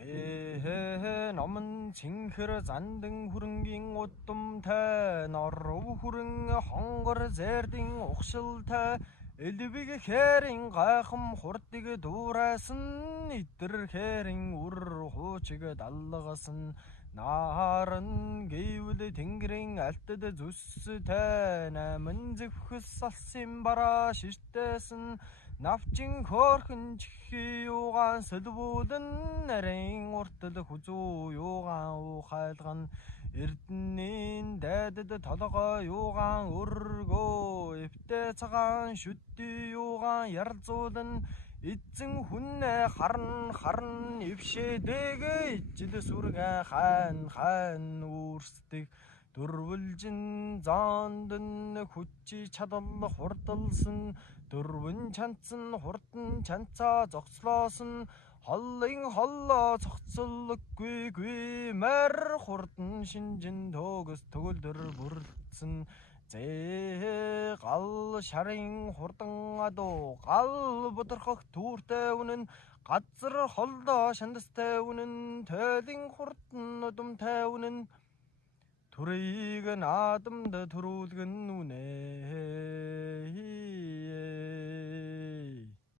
Зэхэ номон 징хэр зандан хүрэнгийн удамтай норов хүрэн хонгор зэрдин ухшилтай элбиг хэрин гайхам хурдыг дуурайсан итэр хэрин үр хуучиг даллагасан нааран гэвэл тэнгэрийн альтад зүстэй намын зэвхэс алсын бараа шиштэсэн навчин хөөрхөн чихи юугаан сэлбүүдэн нарийн уртал хүзүү юугаан ухайлган эрдэнийн дайдад толгой юугаан өргөө эвтэ цагаан шүдди юугаан яралзуулан эзэн хүннэ харн ившэдэг ижил сүргэ хайн үүрсдэг дөрвөлжин зондон хүчи чадал хурдалсан дөрвөн чанцсан хурдан чанцаа зогслоосон холлын холлоо цогцолгүй мар хурдан шинжин төгс төгөлдөр бүрдсэн зэ гал шарын хурдан адуу гал бодорхох түүртэй үнэн газар холдоо шандастай үнэн тойлын хурдан удамтай үнэн түрийг наадамд төрүүлгэн үнэ